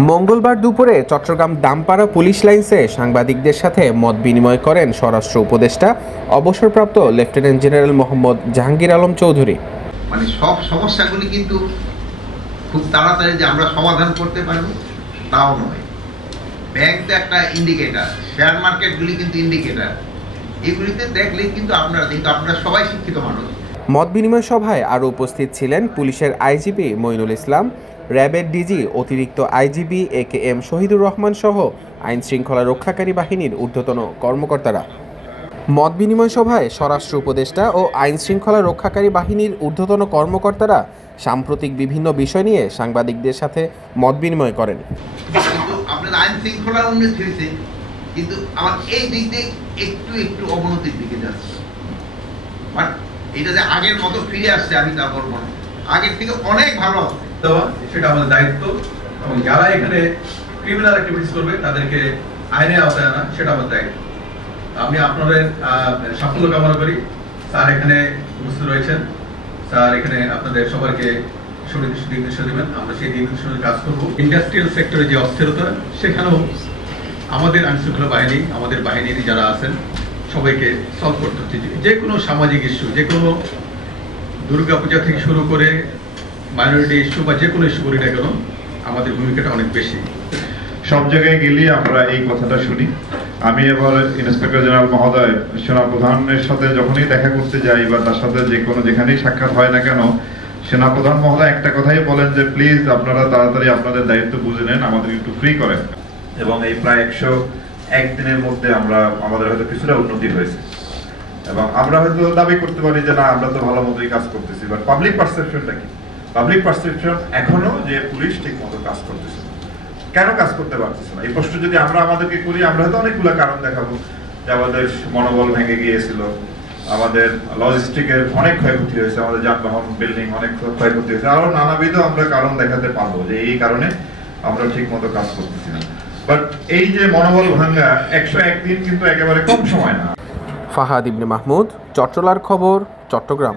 মঙ্গলবার দুপুরে চট্টগ্রাম দামপাড়া পুলিশ লাইন্সে সাংবাদিকদের সাথে মত বিনিময় করেন স্বরাষ্ট্র উপদেষ্টা অবসরপ্রাপ্ত লেফটেন্যান্ট জেনারেল মোহাম্মদ জাহাঙ্গীর আলম চৌধুরী। মানে সব সমস্যাগুলি কিন্তু খুব তাড়াতাড়ি যে আমরা সমাধান করতে পারব তাও নয়। ব্যাংক তো একটা ইন্ডিকেটার, শেয়ার মার্কেটগুলি কিন্তু ইন্ডিকেটার, এগুলিতে দেখলেই কিন্তু আপনারা সবাই শিক্ষিত মানুষ। মত বিনিময় সভায় আরও উপস্থিত ছিলেন পুলিশের আইজিপি মইনুল ইসলাম, র্যাবের ডিজি অতিরিক্ত আইজিপি AKM শহীদুর রহমান সহ আইন শৃঙ্খলা রক্ষাকারী বাহিনীর ঊর্ধ্বতন কর্মকর্তারা। মত বিনিময় সভায় স্বরাষ্ট্র উপদেষ্টা ও আইন শৃঙ্খলা রক্ষাকারী বাহিনীর ঊর্ধ্বতন কর্মকর্তারা সাম্প্রতিক বিভিন্ন বিষয় নিয়ে সাংবাদিকদের সাথে মত বিনিময় করেন। কিন্তু আপনার আইন শৃঙ্খলার উন্নতি হয়েছে, কিন্তু আমার এই দিক দিয়ে একটু অবনতির দিকে যাচ্ছে। বাট এটা যে আগের মতো ফিরে আসছে আমি তা বলবো না, আগের থেকে অনেক ভালো আছে। সেটা আমাদের দায়িত্ব, এবং যারা এখানে ক্রিমিনাল অ্যাক্টিভিটিস করবে তাদেরকে আইনের আওতায় আনা সেটা আমাদের দায়িত্ব। আমি আপনাদের সাফল্য কামনা করি। স্যার এখানে উপস্থিত রয়েছেন, স্যার এখানে আপনাদের সবাইকে সুনির্দিষ্ট দিক নির্দেশনা দেবেন, আমরা সেই দিক নির্দেশনা কাজ করবো। ইন্ডাস্ট্রিয়াল সেক্টরে যে অস্থিরতা, সেখানেও আমাদের আইনশৃঙ্খলা বাহিনী, আমাদের বাহিনীর যারা আছেন সবাইকে সলভ করতে হচ্ছে। যে কোনো সামাজিক ইস্যু, যে কোনো দুর্গাপূজা থেকে শুরু করে মাইনরিটি ইস্যু বা যে কোনো ইস্যু করি না কেন, আমাদের ভূমিকাটা অনেক বেশি। সব জায়গায় গেলে আমরা এই কথাটা শুনি। আমি এবার ইন্সপেক্টর জেনারেল মহোদয় সেনাপ্রধানের সাথে যখনই দেখা করতে যাই বা তার সাথে যে কোনো যেখানেই সাক্ষাৎ হয় না কেন, সেনাপ্রধান মহোদয় একটা কথাই বলেন যে প্লিজ আপনারা তাড়াতাড়ি আপনাদের দায়িত্ব বুঝে নেন, আমাদের একটু ফ্রি করেন। এবং এই প্রায় 101 দিনের মধ্যে আমাদের হয়তো কিছুটা উন্নতি হয়েছে, এবং আমরা হয়তো দাবি করতে পারি যে না আমরা তো ভালো মতোই কাজ করতেছি, বাট পাবলিক পারসেপশনটা কি? পাবলিক পারসেপশন এখনো যে পুলিশ ঠিক মতো কাজ করতেছে। কেন কাজ করতে পারতেছে না, এই প্রশ্ন যদি আমরা আমাদেরকে করি, আমরা হয়তো অনেকগুলো কারণ দেখাবো যে আমাদের মনোবল ভেঙে গিয়েছিল, আমাদের লজিস্টিকের অনেক ক্ষয়ক্ষতি হয়েছে, আমাদের যানবাহন বিল্ডিং অনেক ক্ষয়ক্ষতি হয়েছে, আরো নানাবিধ আমরা কারণ দেখাতে পারবো যে এই কারণে আমরা ঠিক মতো কাজ করতেছি না। বাট এই যে মনোবল ভাঙা 101 দিন কিন্তু একেবারে কম সময় না। ফাহাদ ইবনে মাহমুদ, চট্টলার খবর, চট্টগ্রাম।